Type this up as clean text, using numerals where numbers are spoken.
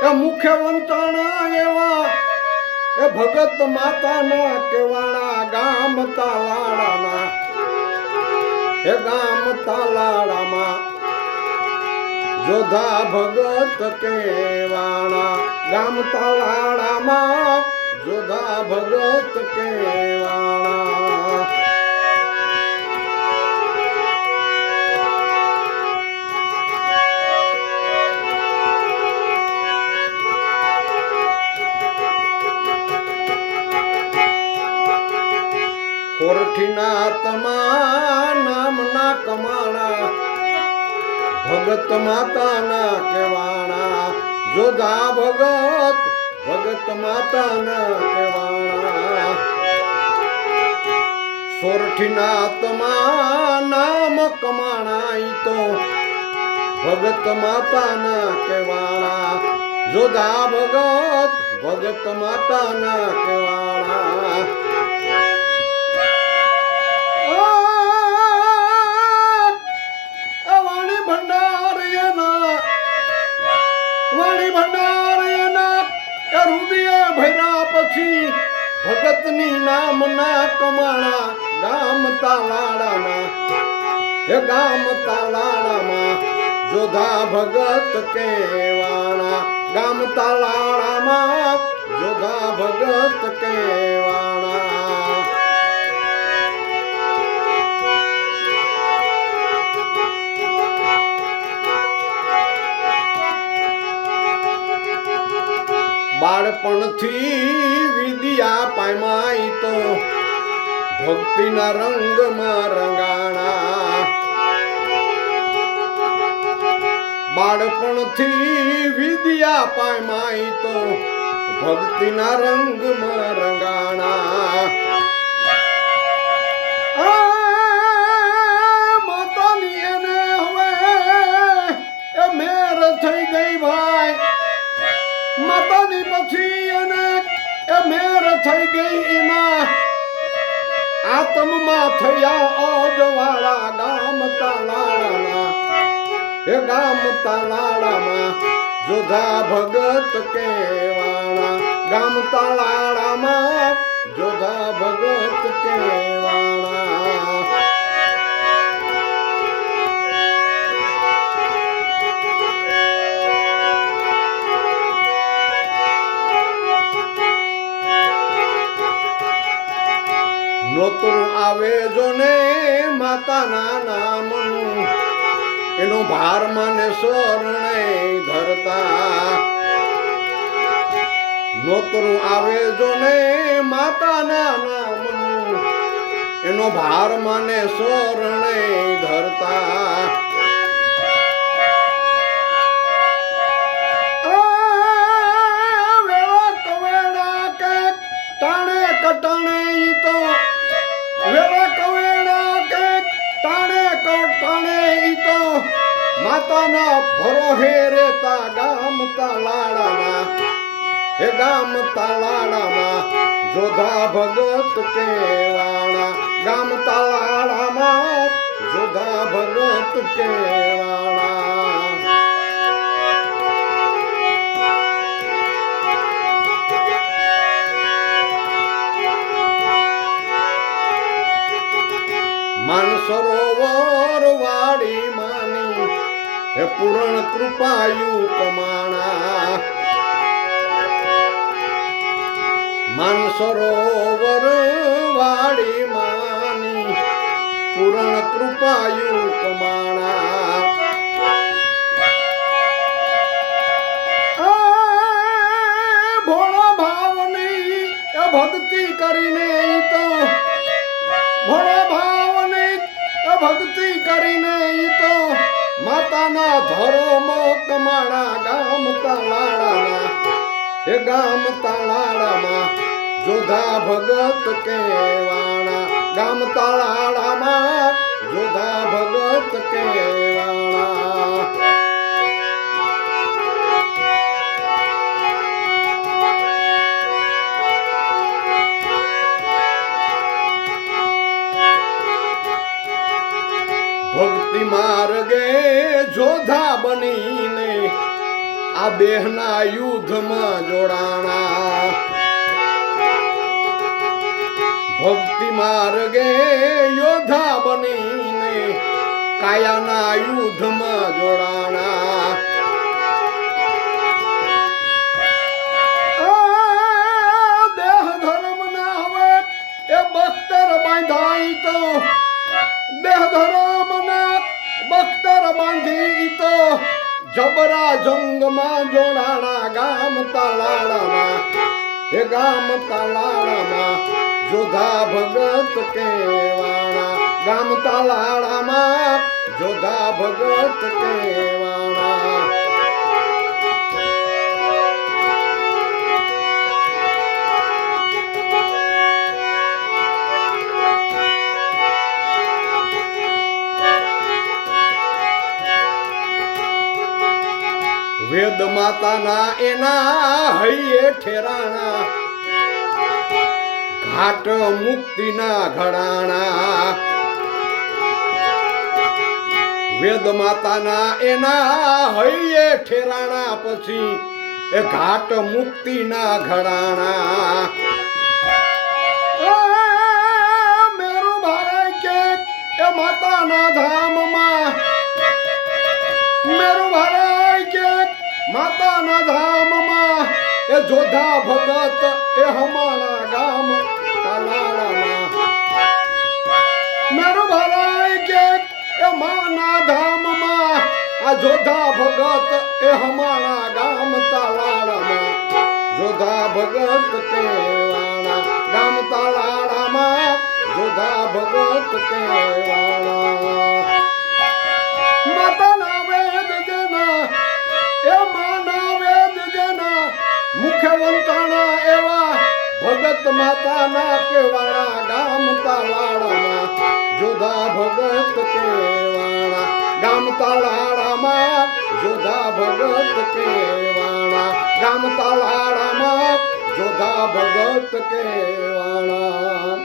એ મુખ્ય વંચાણા એવા એ ભગત માતાના કેવાણા ગામ તાલાડાના એ ગામ તાલાડામાં જોધા ભગત કેવાણા ગામ તાલાડામાં જોધા ભગત કેવાણા કોરઠીનાથમાં નામના કમાણા ભગત માતાના કેવાણા જોધા ભગત ભગત માતાના કેવાણા સોરઠીનાથમાં નામ કમાણા ઈ તો ભગત માતાના કેવાણા જોધા ભગત ભગત માતાના કેવાણા વાણી ભંડારીના હૃદય ભર્યા પછી ભગતની નામના કમાણા ગામ તાલાડાના હે ગામ તાલાડામાં જોધા ભગત કેવાણા ગામ તાલાડામાં જોધા ભગત કેવાણા બાળપણથી વિદ્યા પામાઈ તો ભક્તિના રંગમાં રંગાણા બાળપણથી વિદ્યા પામાઈ તો ભક્તિના રંગમાં રંગાણા માતાની એને હવે એ મેર થઈ ગઈ ભાઈ માતાની પછી એને એ મેર થઈ ગઈ એના આત્મમાં થયા અજવાળા ગામ તાલાડાના એ ગામ તાલાડામાં જોધા ભગત કેવાણા ગામ તાલાડામાં જોધા ભગત કેવાણા નોતરું આવે જો ને માતાના નામનું એનો ભાર મને શરણે ધરતા નોતરું આવે જો ને માતાના નામનું એનો ભાર મને શરણે ધરતા વેળા કવેડા કે ટાણે કટાણે ઈ તો વેળા કવેડા કે ટાણે કટાણે ઈ તો માતાના ભરોહે રેતા ગામ તાલાડાના હે ગામ તાલાડામાં જોધા ભગત કેવાણા ગામ તાલાડામાં જોધા ભગત કેવાણા માનસરોવર વાડી માની હે પૂર્ણ કૃપાયુ કમાણા માનસરોવર વાડી માની પૂર્ણ કૃપાયુ કમાણા ભોળા ભાવની ભક્તિ કરીને તો ભોળા ભાવની ભક્તિ કરીને ઈ તો માતાના ધર્મ કમાણા ગામ તાલાડાના એ ગામ તાલાડામાં જોધા ભગત કેવાણા ગામ તાલાડામાં જોધા ભગત કેવાણા ભક્તિ માર્ગે જોધા બનીને આ દેહના યુદ્ધમાં જોડાણા ભક્તિ માર્ગે યોદ્ધા બનીને કાયાના યુદ્ધમાં જોડાણા દેહ ધર્મ ના હવે એ બખ્તર બાંધાઈ તો દેહ ધર્મ ના બખ્તર બાંધી તો જબરા જંગમાં જોડાણા ગામ તાલાળામાં એ ગામ તાલાળામાં જોધા ભગત કેવાણા ગામ તાલાળામાં જોધા ભગત કેવાણા વેદ માતાના એના હૈયે ઠેરાણા ઘાટ મુક્તિના ઘડાણા વેદ માતાના એના હૈયે ઠેરાણા પછી એ ઘાટ મુક્તિના ઘડાણા મેરુ ભારે કે એ માતાના ધામમાં મેરુ ભારે કે માતાના ધામમાં એ જોધા ભગત એ હમાણા ગામ તાલાળામાં મેરુ ભરાય કે એ માના ધામમાં આ જોધા ભગત એ હમાણા ગામ તાલાળામાં જોધા ભગત કેવાણા ગામ તાલાળામાં જોધા ભગત કેવાણા માતાના વેદ જેના એ માના વેદ જેના મુખ્ય વંતાણા એવા ભગત માતાના કેવાણા ગામ તાલાળામાં જોધા ભગત કેવાણા ગામ તાલાળામાં જોધા ભગત કેવાણા ગામ તાલાળામાં જોધા ભગત કેવાણા